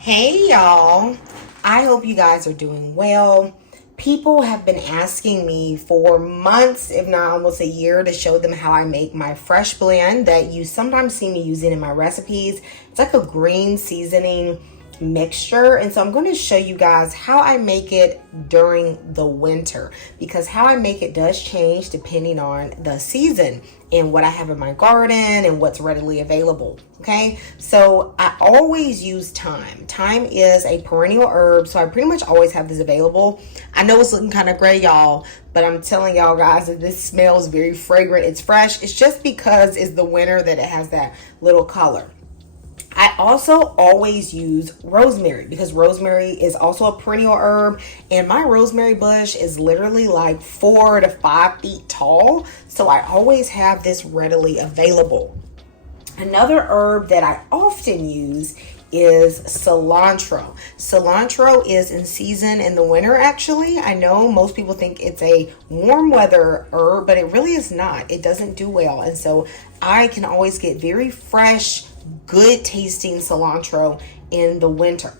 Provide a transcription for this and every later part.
Hey y'all, I hope you guys are doing well. People have been asking me for months, if not almost a year, to show them how I make my fresh blend that you sometimes see me using in my recipes. It's like a green seasoning mixture, and so I'm going to show you guys how I make it during the winter, because how I make it does change depending on the season and what I have in my garden and what's readily available. Okay, so I always use thyme. Thyme is a perennial herb, so I pretty much always have this available. I know it's looking kind of gray, y'all, but I'm telling y'all guys that this smells very fragrant. It's fresh. It's just because it's the winter that it has that little color. I also always use rosemary because rosemary is also a perennial herb, and my rosemary bush is literally like 4 to 5 feet tall. So I always have this readily available. Another herb that I often use is cilantro. Cilantro is in season in the winter, actually. I know most people think it's a warm weather herb, but it really is not. It doesn't do well. And so I can always get very fresh, good tasting cilantro in the winter.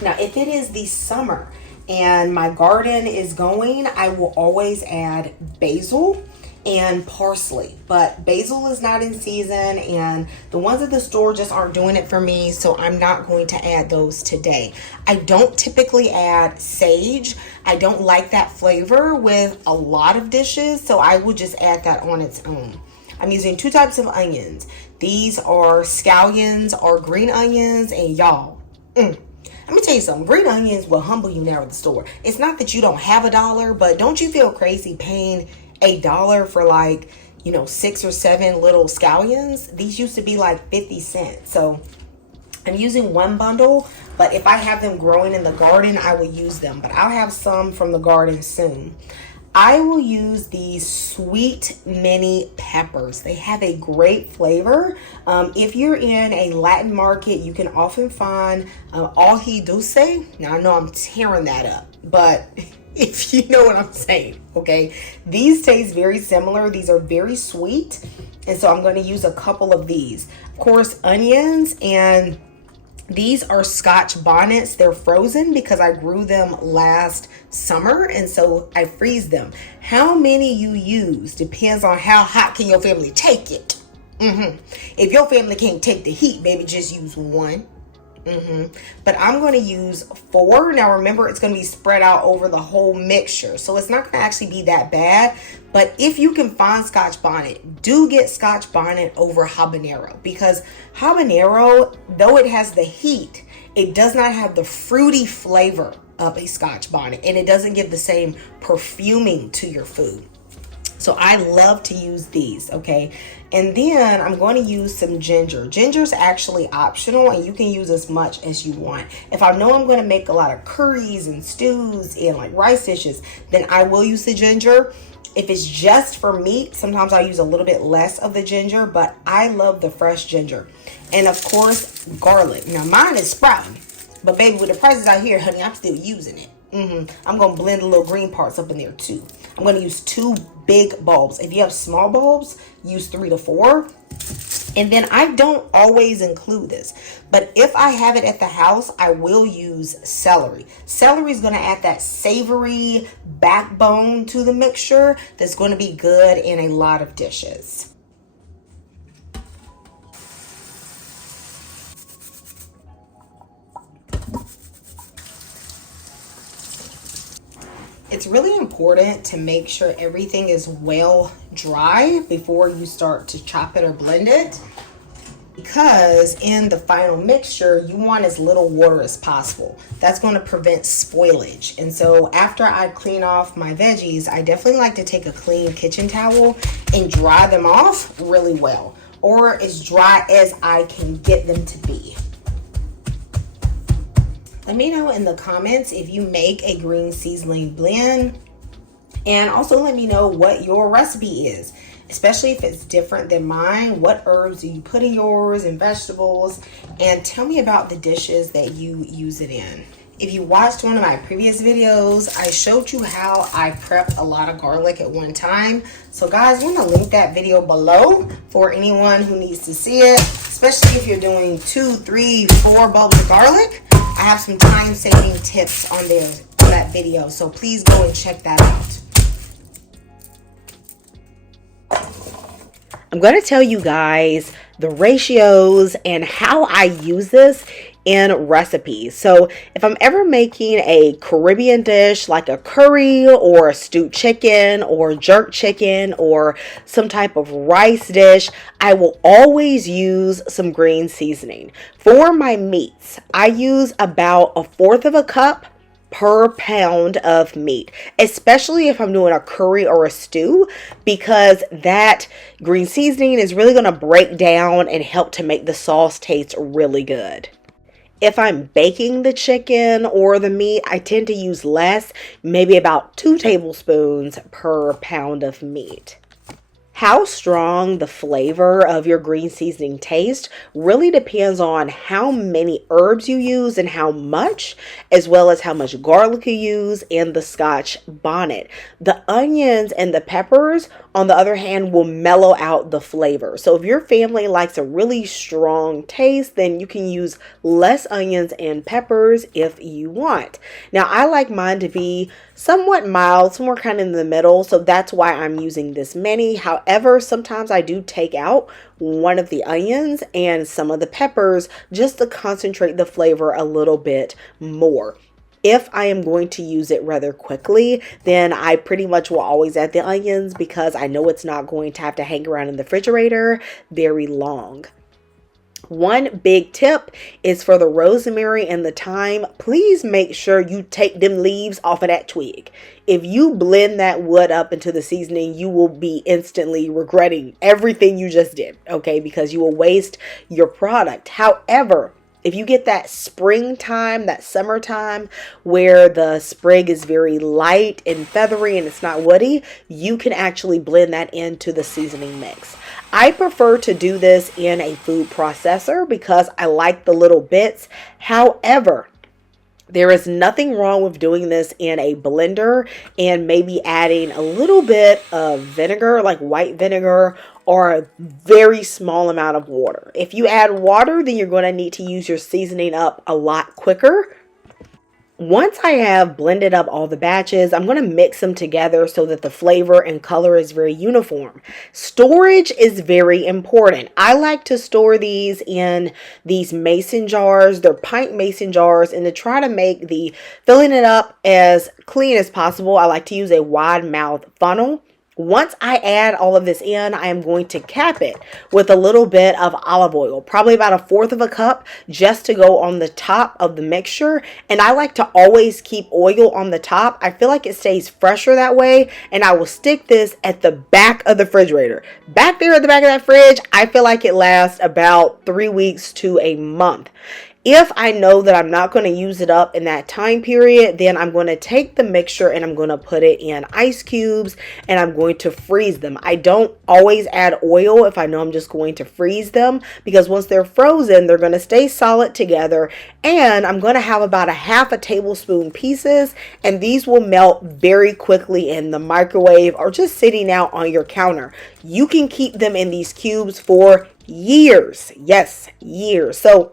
Now, if it is the summer and my garden is going, I will always add basil and parsley, but basil is not in season and the ones at the store just aren't doing it for me, so I'm not going to add those today. I don't typically add sage. I don't like that flavor with a lot of dishes, so I will just add that on its own. I'm using 2 types of onions. These are scallions or green onions, and y'all, let me tell you something. Green onions will humble you now at the store. It's not that you don't have $1, but don't you feel crazy paying $1 for like, 6 or 7 little scallions? These used to be like 50 cents. So I'm using 1 bundle, but if I have them growing in the garden, I will use them. But I'll have some from the garden soon. I will use these sweet mini peppers. They have a great flavor. If you're in a Latin market, you can often find ají dulce. Now, I know I'm tearing that up, but if you know what I'm saying, okay? These taste very similar. These are very sweet, and so I'm going to use a couple of these. Of course, onions, and these are Scotch bonnets. They're frozen because I grew them last summer, and so I freeze them. How many you use depends on how hot can your family take it. If your family can't take the heat, baby, just use 1. But I'm going to use 4. Now remember, it's going to be spread out over the whole mixture, so it's not going to actually be that bad. But if you can find Scotch bonnet, do get Scotch bonnet over habanero, because habanero, though it has the heat, it does not have the fruity flavor of a Scotch bonnet, and it doesn't give the same perfuming to your food. So I love to use these, okay? And then I'm going to use some ginger. Ginger is actually optional, and you can use as much as you want. If I know I'm going to make a lot of curries and stews and like rice dishes, then I will use the ginger. If it's just for meat, sometimes I use a little bit less of the ginger, but I love the fresh ginger. And of course, garlic. Now mine is sprouting, but baby, with the prices out here, honey, I'm still using it. I'm going to blend the little green parts up in there too. I'm going to use 2 big bulbs. If you have small bulbs, use 3 to 4. And then I don't always include this, but if I have it at the house, I will use celery. Celery is going to add that savory backbone to the mixture that's going to be good in a lot of dishes. It's really important to make sure everything is well dry before you start to chop it or blend it, because in the final mixture, you want as little water as possible. That's going to prevent spoilage. And so after I clean off my veggies, I definitely like to take a clean kitchen towel and dry them off really well, or as dry as I can get them to be. Let me know in the comments if you make a green seasoning blend, and also let me know what your recipe is, especially if it's different than mine. What herbs do you put in yours and vegetables, and tell me about the dishes that you use it in. If you watched one of my previous videos, I showed you how I prepped a lot of garlic at one time. So guys, I'm going to link that video below for anyone who needs to see it, especially if you're doing 2, 3, 4 bulbs of garlic. I have some time-saving tips on there on that video, so please go and check that out. I'm going to tell you guys the ratios and how I use this in recipes. So if I'm ever making a Caribbean dish like a curry or a stewed chicken or jerk chicken or some type of rice dish, I will always use some green seasoning. For my meats, I use about 1/4 of a cup per pound of meat, especially if I'm doing a curry or a stew, because that green seasoning is really going to break down and help to make the sauce taste really good. If I'm baking the chicken or the meat, I tend to use less, maybe about 2 tablespoons per pound of meat. How strong the flavor of your green seasoning tastes really depends on how many herbs you use and how much, as well as how much garlic you use and the Scotch bonnet. The onions and the peppers, on the other hand, will mellow out the flavor. So if your family likes a really strong taste, then you can use less onions and peppers if you want. Now, I like mine to be somewhat mild, somewhere kind of in the middle, so that's why I'm using this many. However, sometimes I do take out one of the onions and some of the peppers just to concentrate the flavor a little bit more. If I am going to use it rather quickly, then I pretty much will always add the onions because I know it's not going to have to hang around in the refrigerator very long. One big tip is for the rosemary and the thyme. Please make sure you take them leaves off of that twig. If you blend that wood up into the seasoning, you will be instantly regretting everything you just did, okay? Because you will waste your product. However, if you get that springtime, that summertime, where the sprig is very light and feathery and it's not woody, you can actually blend that into the seasoning mix. I prefer to do this in a food processor because I like the little bits. However, there is nothing wrong with doing this in a blender and maybe adding a little bit of vinegar, like white vinegar, or a very small amount of water. If you add water, then you're going to need to use your seasoning up a lot quicker. Once I have blended up all the batches, I'm going to mix them together so that the flavor and color is very uniform. Storage is very important. I like to store these in these mason jars. They're pint mason jars, and to try to make the filling it up as clean as possible, I like to use a wide mouth funnel. Once I add all of this in, I am going to cap it with a little bit of olive oil, probably about 1/4 of a cup, just to go on the top of the mixture. And I like to always keep oil on the top. I feel like it stays fresher that way. And I will stick this at the back of the refrigerator. Back there at the back of that fridge, I feel like it lasts about 3 weeks to a month. If I know that I'm not going to use it up in that time period, then I'm going to take the mixture and I'm going to put it in ice cubes and I'm going to freeze them. I don't always add oil if I know I'm just going to freeze them, because once they're frozen, they're going to stay solid together, and I'm going to have about 1/2 tablespoon pieces, and these will melt very quickly in the microwave or just sitting out on your counter. You can keep them in these cubes for years. Yes, years. So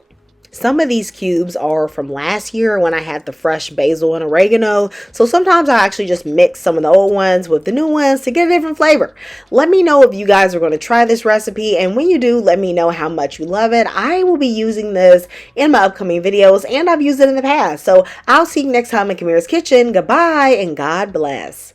some of these cubes are from last year when I had the fresh basil and oregano. So sometimes I actually just mix some of the old ones with the new ones to get a different flavor. Let me know if you guys are going to try this recipe. And when you do, let me know how much you love it. I will be using this in my upcoming videos, and I've used it in the past. So I'll see you next time in Kamira's Kitchen. Goodbye and God bless.